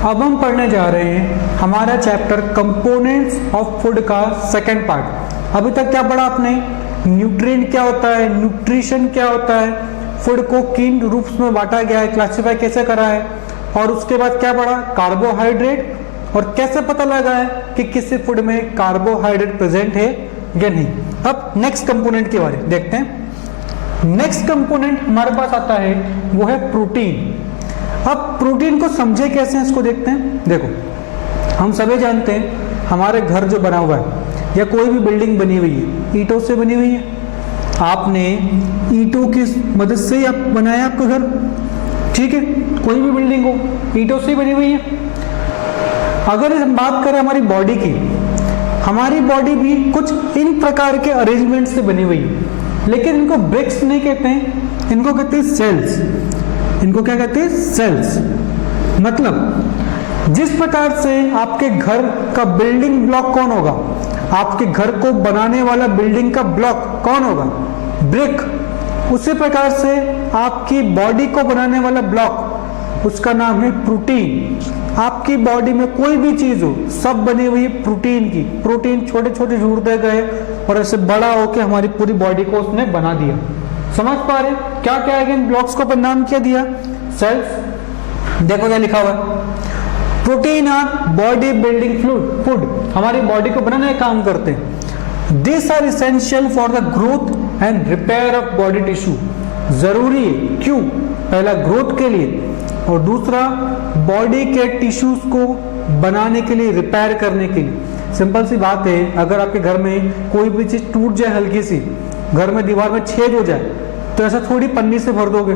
अब हम पढ़ने जा रहे हैं हमारा चैप्टर कंपोनेंट्स ऑफ फूड का सेकंड पार्ट। अभी तक क्या पढ़ा आपने? न्यूट्रिएंट क्या होता है, न्यूट्रिशन क्या होता है, फूड को किन रूप्स में बांटा गया है, क्लासिफाई कैसे करा है, और उसके बाद क्या पढ़ा? कार्बोहाइड्रेट, और कैसे पता लगा है कि किसी फूड में कार्बोहाइड्रेट प्रेजेंट है या नहीं। अब नेक्स्ट कंपोनेंट के बारे में देखते हैं। नेक्स्ट कंपोनेंट हमारे पास आता है वो है प्रोटीन। अब प्रोटीन को समझे कैसे हैं इसको देखते हैं। देखो, हम सभी जानते हैं हमारे घर जो बना हुआ है या कोई भी बिल्डिंग बनी हुई है ईंटों से बनी हुई है। आपने ईंटों की मदद से ही आप बनाया आपका घर, ठीक है? कोई भी बिल्डिंग हो ईंटों से ही बनी हुई है। अगर हम बात करें हमारी बॉडी की, हमारी बॉडी भी कुछ इन प्रकार के अरेंजमेंट से बनी हुई है, लेकिन इनको ब्रिक्स नहीं कहते हैं, इनको कहते हैं सेल्स। इनको क्या कहते हैं? सेल्स। मतलब जिस प्रकार से आपके घर का बिल्डिंग ब्लॉक कौन होगा, आपके घर को बनाने वाला बिल्डिंग का ब्लॉक कौन होगा? ब्रिक। उसी प्रकार से आपकी बॉडी को बनाने वाला ब्लॉक, उसका नाम है प्रोटीन। आपकी बॉडी में कोई भी चीज हो, सब बनी हुई है प्रोटीन की। प्रोटीन छोटे छोटे जुड़ते गए और ऐसे बड़ा होकर हमारी पूरी बॉडी को उसने बना दिया। समझ पा रहे क्या क्या है? इन ब्लॉक्स को अपन नाम क्या दिया? सेल्स। देखो क्या लिखा हुआ है, protein are body building food. हमारी बॉडी को बनाने का काम करते हैं। This are essential for the growth and repair of body tissue. जरूरी है, क्यों? पहला ग्रोथ के लिए, और दूसरा बॉडी के टिश्यूज को बनाने के लिए, रिपेयर करने के लिए। सिंपल सी बात है, अगर आपके घर में कोई भी चीज टूट जाए, हल्की सी घर में दीवार में छेद हो जाए, तो ऐसा थोड़ी पन्नी से भर दोगे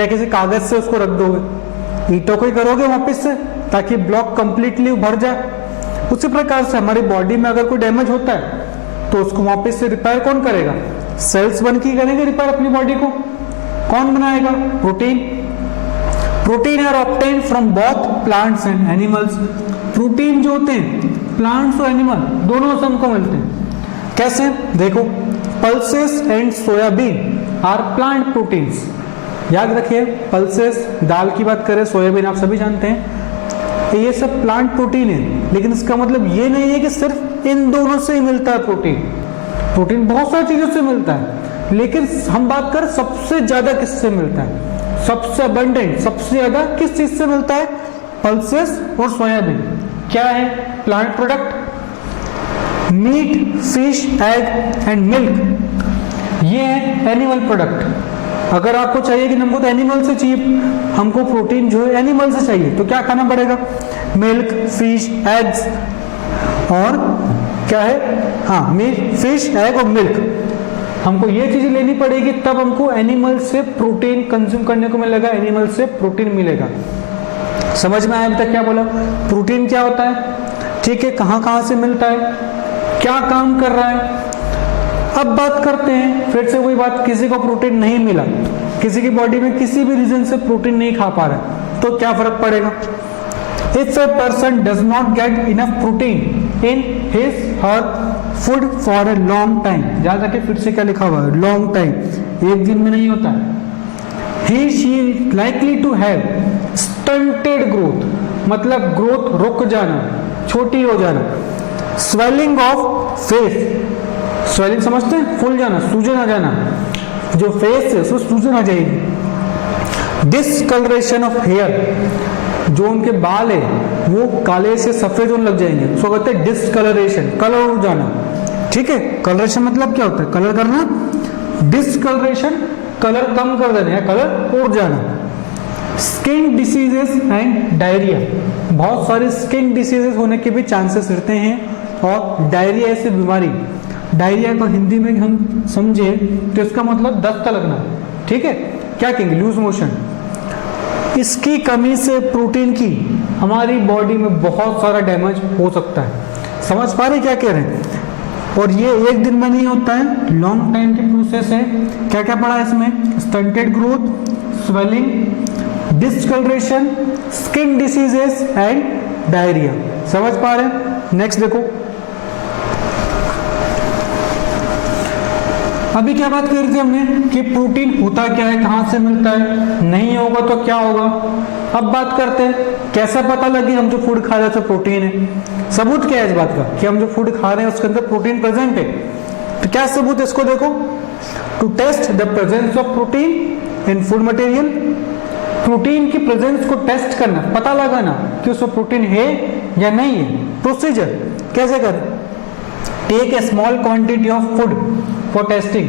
या किसी कागज से उसको रख दोगे, ईंटों को ही करोगे वापस से ताकि ब्लॉक कंप्लीटली भर जाए। उसी प्रकार से हमारी बॉडी में अगर कोई डैमेज होता है तो उसको वापस से रिपेयर कौन करेगा? सेल्स बन के करेंगे रिपेयर अपनी बॉडी को। कौन बनाएगा? Protein. Protein are obtained from both plants and animals. Protein जो होते हैं प्लांट्स और एनिमल दोनों से हमको मिलते हैं। कैसे? देखो, pulses and soybean are plant proteins. याद रखिए, पल्सेस दाल की बात करें, सोयाबीन आप सभी जानते हैं, ये सब प्लांट प्रोटीन है। लेकिन इसका मतलब ये नहीं है कि सिर्फ इन दोनों से ही मिलता है प्रोटीन। प्रोटीन बहुत सारी चीजों से मिलता है, लेकिन हम बात करें सबसे ज्यादा किससे मिलता है, सबसे अबंडेंट, सबसे ज्यादा किस चीज से मिलता है? पल्सेस और सोयाबीन। क्या है? Plant product. Meat, fish, egg and milk, ये है एनिमल प्रोडक्ट। अगर आपको चाहिए कि हमको तो एनिमल से चाहिए, हमको प्रोटीन जो है एनिमल से चाहिए, तो क्या खाना पड़ेगा? मिल्क, फिश, एग्स, और क्या है? हाँ, मीट, फिश, एग और मिल्क। हमको ये चीजें लेनी पड़ेगी, तब हमको एनिमल से प्रोटीन कंज्यूम करने को मिलेगा, एनिमल से प्रोटीन मिलेगा। समझ में आया अभी तक क्या बोला? प्रोटीन क्या होता है, ठीक है, कहाँ कहाँ से मिलता है, क्या काम कर रहा है। अब बात करते हैं फिर से वही बात, किसी को प्रोटीन नहीं मिला, किसी की बॉडी में किसी भी रीजन से प्रोटीन नहीं खा पा रहा, तो क्या फर्क पड़ेगा? If a person does not get enough protein in his her food for a long time, याद रखिए फिर से क्या लिखा हुआ है? लॉन्ग टाइम, एक दिन में नहीं होता है। He she likely to have stunted growth, मतलब ग्रोथ रुक जाना, छोटी हो जाना। स्वेलिंग ऑफ फेस, स्वेलिंग समझते हैं? फूल जाना, सूजन आ जाना, जो फेस है उसमें सूजन आ जाएगी। डिसकलरेशन ऑफ हेयर, जो उनके बाल है वो काले से सफेद होने लग जाएंगे, उसको कहते हैं डिसकलरेशन, कलर उड़ जाना, ठीक है? कलरेशन मतलब क्या होता है? कलर करना। डिसकलरेशन, कलर कम कर देना या कलर उड़ जाना। स्किन डिसीजेस एंड डायरिया, बहुत सारे स्किन डिसीजेस होने के भी चांसेस रहते हैं, और डायरिया ऐसी बीमारी, डायरिया को हिंदी में हम समझे तो इसका मतलब दस्त लगना, ठीक है? क्या कहेंगे? Loose motion. इसकी कमी से प्रोटीन की हमारी बॉडी में बहुत सारा डैमेज हो सकता है। समझ पा रहे क्या कह रहे हैं? और ये एक दिन में नहीं होता है, लॉन्ग टाइम की प्रोसेस है। क्या क्या पढ़ा है इसमें? Stunted growth, swelling, discolouration, skin diseases and diarrhoea. समझ पा रहे हैं? नेक्स्ट देखो, अभी क्या बात कर रहे थे हमने कि प्रोटीन होता क्या है, कहां से मिलता है, नहीं होगा तो क्या होगा। अब बात करते हैं कैसा पता लगे हम जो फूड खा रहे हैं तो प्रोटीन है? सबूत क्या है इस बात का कि हम जो फूड खा रहे हैं उसके अंदर प्रोटीन प्रेजेंट है? तो क्या सबूत है इसको देखो, to test the presence of protein in food material, protein की प्रेजेंस को टेस्ट करना, पता लगाना कि उसमें प्रोटीन है या नहीं है। प्रोसीजर कैसे करें? Take a small quantity of food for testing.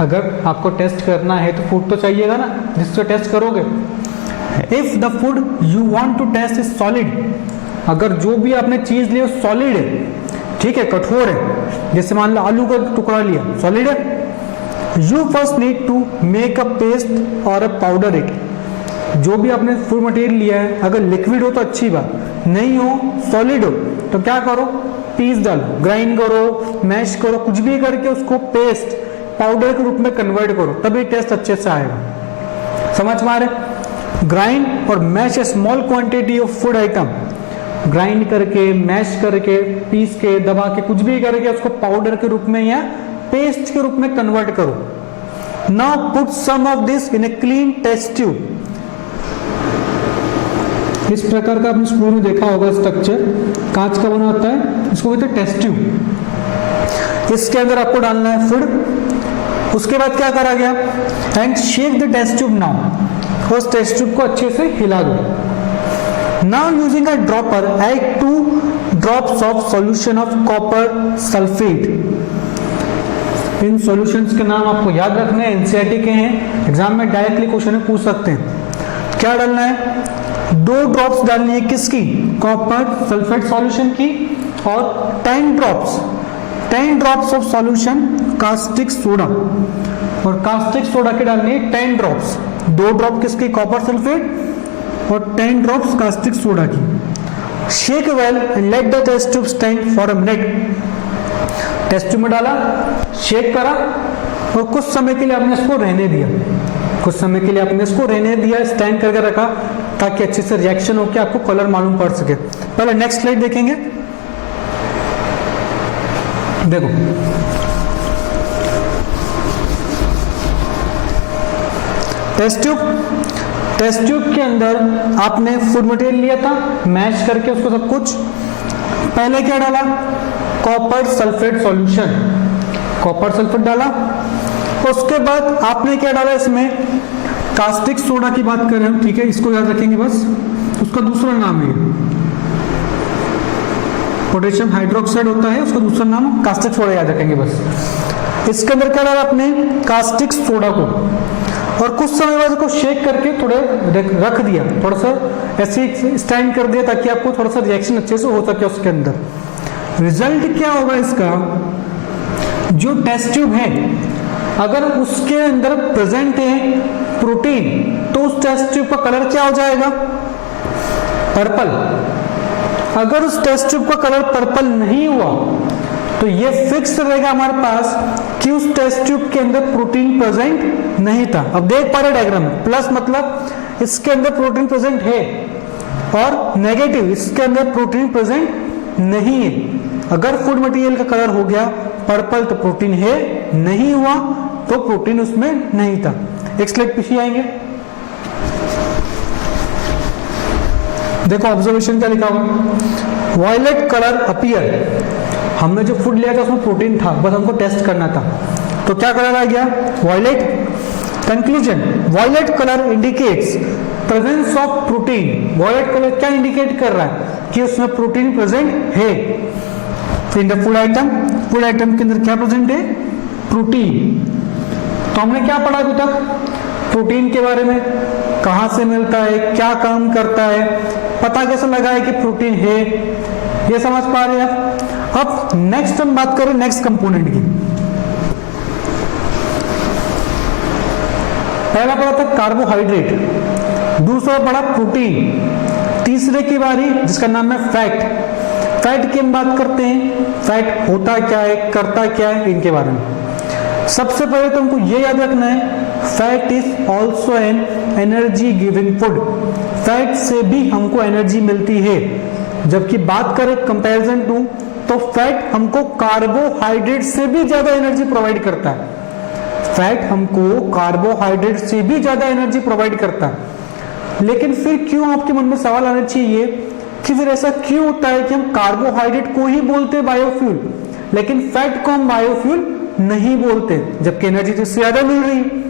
अगर आपको टेस्ट करना है तो फूड तो चाहिएगा ना जिससे टेस्ट करोगे। If the food you want to test is solid, अगर जो भी आपने चीज ली सॉलिड है, ठीक है, कठोर है, जैसे मान लो आलू का टुकड़ा लिया, सॉलिड है, you first need to make a paste or a powder it. जो भी आपने फूड मटेरियल लिया है, अगर लिक्विड हो तो अच्छी बात, नहीं हो सॉलिड हो तो क्या करो, पीस डालो, ग्राइंड करो, मैश करो, कुछ भी करके उसको पेस्ट पाउडर के रूप में कन्वर्ट करो, तभी टेस्ट अच्छे से आएगा। समझ में आ रहे? Grind or mash a small quantity of food item, grind करके, मैश करके, पीस के, दबा के, कुछ भी करके उसको पाउडर के रूप में या पेस्ट के रूप में कन्वर्ट करो। Now put some of this in a clean test tube. इस प्रकार का आपने स्कूल में देखा होगा स्ट्रक्चर, कांच का बना होता है, इसको कहते हैं टेस्ट ट्यूब। इसके अंदर आपको डालना है फूड। उसके बाद क्या करा गया, and shake the test tube now, उस टेस्ट ट्यूब को अच्छे से हिला दो। Now using a dropper add 2 drops of solution of copper sulphate. इन सॉल्यूशंस के नाम आपको याद रखने हैं, एनसीईआरटी के हैं, एग्जाम में डायरेक्टली क्वेश्चन में पूछ सकते हैं। क्या डालना है, 2 ड्रॉप्स डालनी है, किसकी, कॉपर सल्फेट सॉल्यूशन की, और 10 drops of solution caustic soda, और कास्टिक सोडा की डालनी है 10 ड्रॉप्स, 2 ड्रॉप किसकी, कॉपर सल्फेट, और 10 ड्रॉप्स कास्टिक सोडा की। Shake well and let the test tube stand for a minute. Test tube में डाला, शेक करा, और कुछ समय के लिए आपने इसको रहने दिया, कुछ समय के लिए आपने इसको रहने दिया, स्टैंड करके रखा, ताकि अच्छे से रिएक्शन होकर आपको कलर मालूम पड़ सके। पहले नेक्स्ट स्लाइड देखेंगे। देखो टेस्ट ट्यूब के अंदर आपने फूड मटेरियल लिया था, मैश करके उसको सब कुछ, पहले क्या डाला, copper sulphate solution, copper sulphate डाला। उसके बाद आपने क्या डाला, इसमें कास्टिक सोडा की बात कर रहे हैं, ठीक है, इसको याद रखेंगे बस, उसका दूसरा नाम है पोटेशियम हाइड्रोक्साइड होता है, उसका दूसरा नाम कास्टिक सोडा, याद रखेंगे बस। इसके अंदर क्या डाला आपने, कास्टिक सोडा को, और कुछ समय बाद इसको शेक करके थोड़े रख दिया, थोड़ा सा ऐसे स्टैंड कर दिया, ताकि आपको थोड़ा सा रिएक्शन अच्छे से हो सके उसके अंदर। रिजल्ट क्या होगा इसका, जो टेस्ट ट्यूब है अगर उसके अंदर प्रेजेंट है प्रोटीन, तो उस टेस्ट ट्यूब का कलर क्या हो जाएगा, पर्पल। अगर उस टेस्ट ट्यूब का कलर पर्पल नहीं हुआ तो ये फिक्स रहेगा हमारे पास कि उस टेस्ट ट्यूब के अंदर प्रोटीन प्रेजेंट नहीं था। अब देख पा रहे डायग्राम में, प्लस मतलब इसके अंदर प्रोटीन प्रेजेंट है, और नेगेटिव इसके अंदर प्रोटीन प्रेजेंट नहीं है। अगर फूड मटेरियल का कलर हो गया पर्पल तो प्रोटीन है, नहीं हुआ तो प्रोटीन उसमें नहीं था। एक स्लाइड पीछे आएंगे, देखो ऑब्जर्वेशन क्या लिखा हुआ, वायलेट कलर अपीयर। हमने जो फूड लिया था उसमें प्रोटीन था, बस हमको टेस्ट करना था, तो क्या कलर आ गया, violet. Conclusion, violet colour indicates presence of protein. Violet colour क्या इंडिकेट कर रहा है कि उसमें प्रोटीन प्रेजेंट है in the food item. Food item के अंदर क्या प्रेजेंट है, प्रोटीन। तो हमने क्या पढ़ा अभी तक, प्रोटीन के बारे में, कहां से मिलता है, क्या काम करता है, पता कैसे लगा है कि प्रोटीन है, ये समझ पा रहे हैं। अब नेक्स्ट हम बात करें नेक्स्ट कंपोनेंट की। पहला पढ़ा था कार्बोहाइड्रेट, दूसरा पढ़ा प्रोटीन, तीसरे की बारी जिसका नाम है फैट। फैट की हम बात करते हैं, फैट होता क्या है, करता क्या है, इनके बारे में। सबसे पहले तो हमको ये याद रखना है, fat is also an energy giving food. Fat से भी हमको एनर्जी मिलती है। जबकि बात करें कंपैरिजन टू, तो फैट हमको कार्बोहाइड्रेट से भी ज्यादा एनर्जी प्रोवाइड करता है। फैट हमको कार्बोहाइड्रेट से भी ज्यादा एनर्जी प्रोवाइड करता है। लेकिन फिर क्यों आपके मन में सवाल आना चाहिए कि फिर ऐसा क्यों होता है कि हम कार्बोहाइड्रेट को ही बोलते हैं बायोफ्यूल, लेकिन फैट को हम बायोफ्यूल नहीं बोलते, जबकि एनर्जी तो इससे ज्यादा मिल रही है।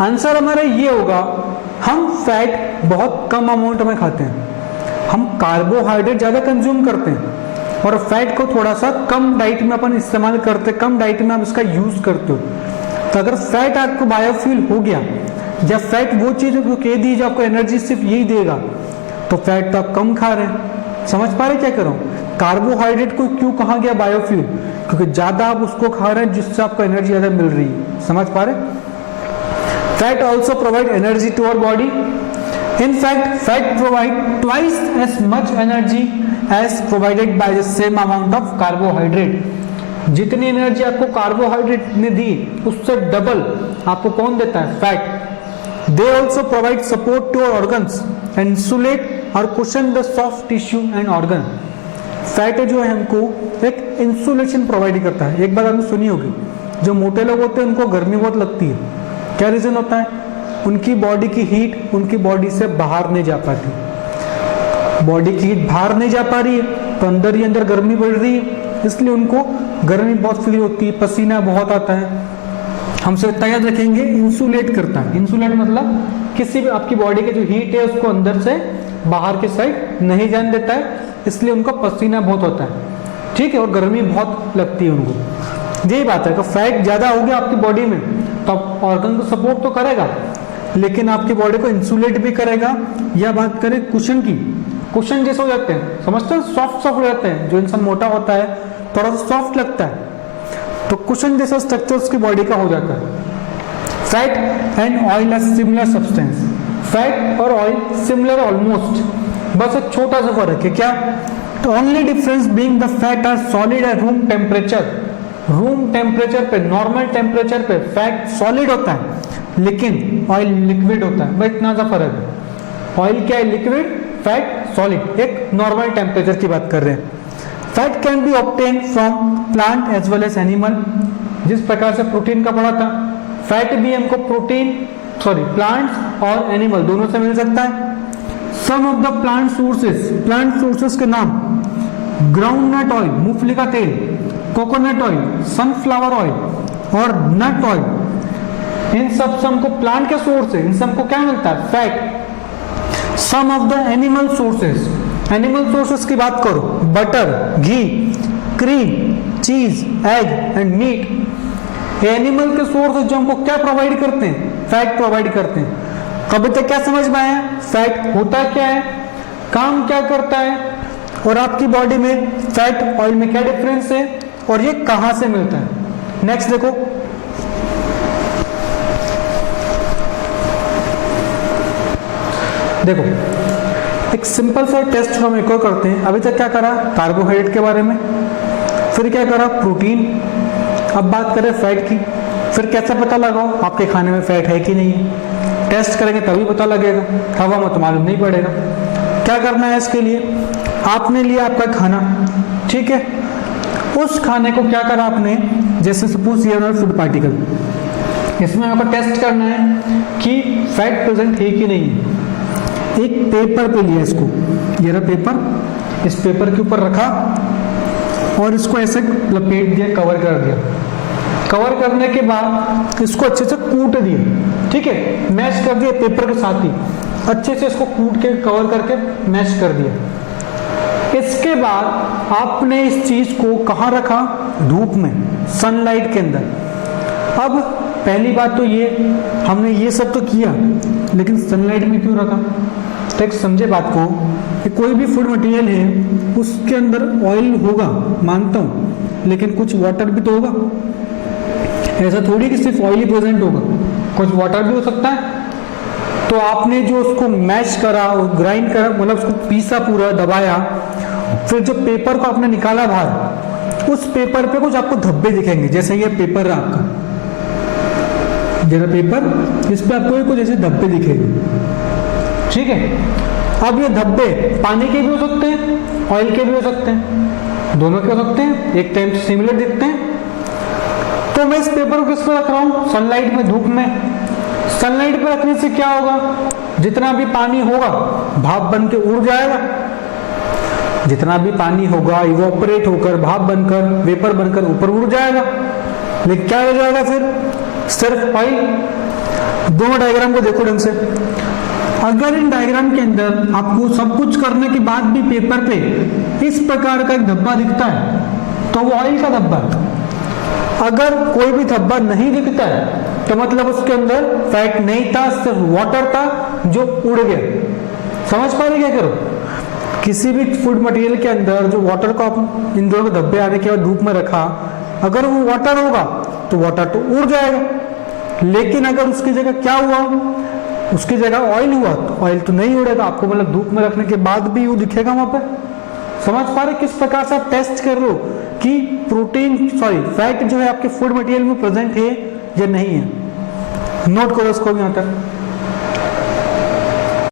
आंसर हमारा ये होगा, हम फैट बहुत कम अमाउंट में खाते हैं, हम कार्बोहाइड्रेट ज्यादा कंज्यूम करते हैं और फैट को थोड़ा सा कम डाइट में अपन इस्तेमाल करते हैं, कम डाइट में आप इसका यूज करते हो। तो अगर फैट आपको बायोफ्यूल हो गया, जब फैट वो चीज को कह दी जो आपको एनर्जी सिर्फ यही देगा, तो फैट तो आप कम खा रहे हैं। समझ पा रहे क्या कर रहा हूं? कार्बोहाइड्रेट को क्यों कहा गया बायोफ्यूल? क्योंकि ज्यादा आप उसको खा रहे हैं जिससे आपको एनर्जी ज्यादा मिल रही है। समझ पा रहे? Fat also provide energy to our body. In fact, fat provide twice as much energy as provided by the same amount of carbohydrate. जितनी एनर्जी आपको कार्बोहाइड्रेट ने दी उससे डबल आपको कौन देता है? Fat. They also provide support to our organs and insulate or cushion the soft tissue and organ. Fat जो है हमको एक इंसुलेशन प्रोवाइड करता है। एक बात आपने सुनी होगी, जो मोटे लोग होते हैं उनको गर्मी बहुत लगती है। क्या रीजन होता है? उनकी बॉडी की हीट उनकी बॉडी से बाहर नहीं जा पाती, बॉडी की हीट बाहर नहीं जा पा रही है तो अंदर ही अंदर गर्मी बढ़ रही है, इसलिए उनको गर्मी बहुत फील होती है, पसीना बहुत आता है। हमसे इतना याद रखेंगे, इंसुलेट करता है। इंसुलेट मतलब किसी भी आपकी बॉडी की जो हीट है उसको अंदर से बाहर की साइड नहीं जाने देता है, इसलिए उनको पसीना बहुत होता है, ठीक है, और गर्मी बहुत लगती है उनको। यही बात है कि फैट ज्यादा हो गया आपकी बॉडी में तो ऑर्गन को सपोर्ट तो करेगा, लेकिन आपकी बॉडी को इंसुलेट भी करेगा। या बात करें कुशन की, कुशन जैसे हो जाते हैं, समझते हैं, सॉफ्ट सॉफ्ट हो जाते हैं। जो इंसान मोटा होता है थोड़ा सा सॉफ्ट लगता है, तो कुशन जैसा स्ट्रक्चर उसकी बॉडी का हो जाता है। Fat and oil are similar substance. Fat और ऑयल सिमिलर ऑलमोस्ट, बस एक छोटा सा फर्क है। क्या? तो only difference being the fat are solid at room temperature. Room temperature पे, नॉर्मल टेम्परेचर पे फैट सॉलिड होता है, लेकिन ऑयल लिक्विड होता है। बस इतना सा फर्क है। ऑयल क्या है? Liquid, fat solid. एक नॉर्मल टेम्परेचर की बात कर रहे हैं। Fat can be obtain from plant as well as animal. जिस प्रकार से प्रोटीन का पढ़ा था, फैट भी हमको प्लांट्स और एनिमल दोनों से मिल सकता है। सम ऑफ द प्लांट सोर्सेस के नाम: ग्राउंडनट ऑयल, मूंगफली का तेल, कोकोनट ऑयल, सनफ्लावर ऑयल और नट ऑयल। इन सब से हमको प्लांट के सोर्स है, इन सब को क्या मिलता है? Fat. Some of the animal sources की बात करो: butter, ghee, cream, cheese, egg and meat. Animal के सोर्स जो हमको क्या प्रोवाइड करते हैं? फैट प्रोवाइड करते हैं। अभी तक क्या समझ में आया? फैट होता क्या है, काम क्या करता है, और आपकी बॉडी में फैट ऑयल में क्या डिफरेंस है, और ये कहां से मिलता है। नेक्स्ट देखो, एक सिंपल सा टेस्ट हम एक और करते हैं। अभी तक क्या करा? कार्बोहाइड्रेट के बारे में, फिर क्या करा? प्रोटीन। अब बात करें फैट की। फिर कैसे पता लगाओ आपके खाने में फैट है कि नहीं है? टेस्ट करेंगे तभी पता लगेगा, हवा में तो मालूम नहीं पड़ेगा। क्या करना है इसके लिए? आपने लिया आपका खाना, ठीक है, उस खाने को क्या करा आपने, जैसे सपोज ये फूड पार्टिकल, इसमें आपको टेस्ट करना है कि फैट प्रेजेंट है कि नहीं है। एक पेपर पे लिया इसको, ये रहा पेपर, इस पेपर के ऊपर रखा और इसको ऐसे लपेट दिया, कवर कर दिया। कवर करने के बाद इसको अच्छे से कूट दिया, ठीक है, मैश कर दिया पेपर के साथ ही, अच्छे से इसको कूट के कवर करके मैश कर दिया। इसके बाद आपने इस चीज को कहाँ रखा? धूप में, सनलाइट के अंदर। अब पहली बात तो ये, हमने ये सब तो किया, लेकिन सनलाइट में क्यों रखा? तो एक समझे बात को कि कोई भी फूड मटेरियल है उसके अंदर ऑयल होगा, मानता हूं, लेकिन कुछ वाटर भी तो होगा। ऐसा थोड़ी कि सिर्फ ऑयल ही प्रेजेंट होगा, कुछ वाटर भी हो सकता है। तो आपने जो उसको मैश करा, ग्राइंड करा, मतलब उसको पीसा, पूरा दबाया, फिर जो पेपर को आपने निकाला बाहर, उस पेपर पे कुछ आपको धब्बे दिखेंगे। जैसे ये पेपर है आपका, जरा पेपर, इस पे आपको कुछ ऐसे धब्बे दिखेंगे, ठीक है। अब ये धब्बे पानी के भी हो सकते हैं, ऑयल के भी हो सकते हैं, दोनों के हो सकते हैं, एक टाइम से सिमिलर दिखते हैं। तो मैं इस पेपर को किस पर रख रहा हूं? सनलाइट में, धूप में। सनलाइट पे रखने से क्या होगा, जितना भी पानी होगा भाप बन के उड़ जाएगा, जितना भी पानी होगा इवोपरेट होकर भाप बनकर वेपर बनकर ऊपर उड़ जाएगा। लेकिन क्या रह जाएगा फिर, सिर्फ ऑयल। दोनों डायग्राम को देखो ढंग से। अगर इन डायग्राम के अंदर आपको सब कुछ करने के बाद भी पेपर पे इस प्रकार का एक धब्बा दिखता है तो वो ऑयल का धब्बा है। अगर कोई भी धब्बा नहीं दिखता है तो मतलब उसके अंदर फैट नहीं था, सिर्फ वाटर था जो उड़ गया। समझ पा रहे क्या करो, किसी भी फूड मटेरियल के अंदर जो वाटर को आप इन दोनों धब्बे आने के बाद धूप में रखा, अगर वो वाटर होगा तो वाटर तो उड़ जाएगा, लेकिन अगर उसकी जगह क्या हुआ, उसकी जगह ऑयल हुआ तो ऑयल तो नहीं उड़ेगा आपको, मतलब धूप में रखने के बाद भी वो दिखेगा वहां पर। समझ पा रहे किस प्रकार से आप टेस्ट कर रहे हो कि फैट जो है आपके फूड मटेरियल में प्रेजेंट है या नहीं है। नोट करो इसको भी यहां तक।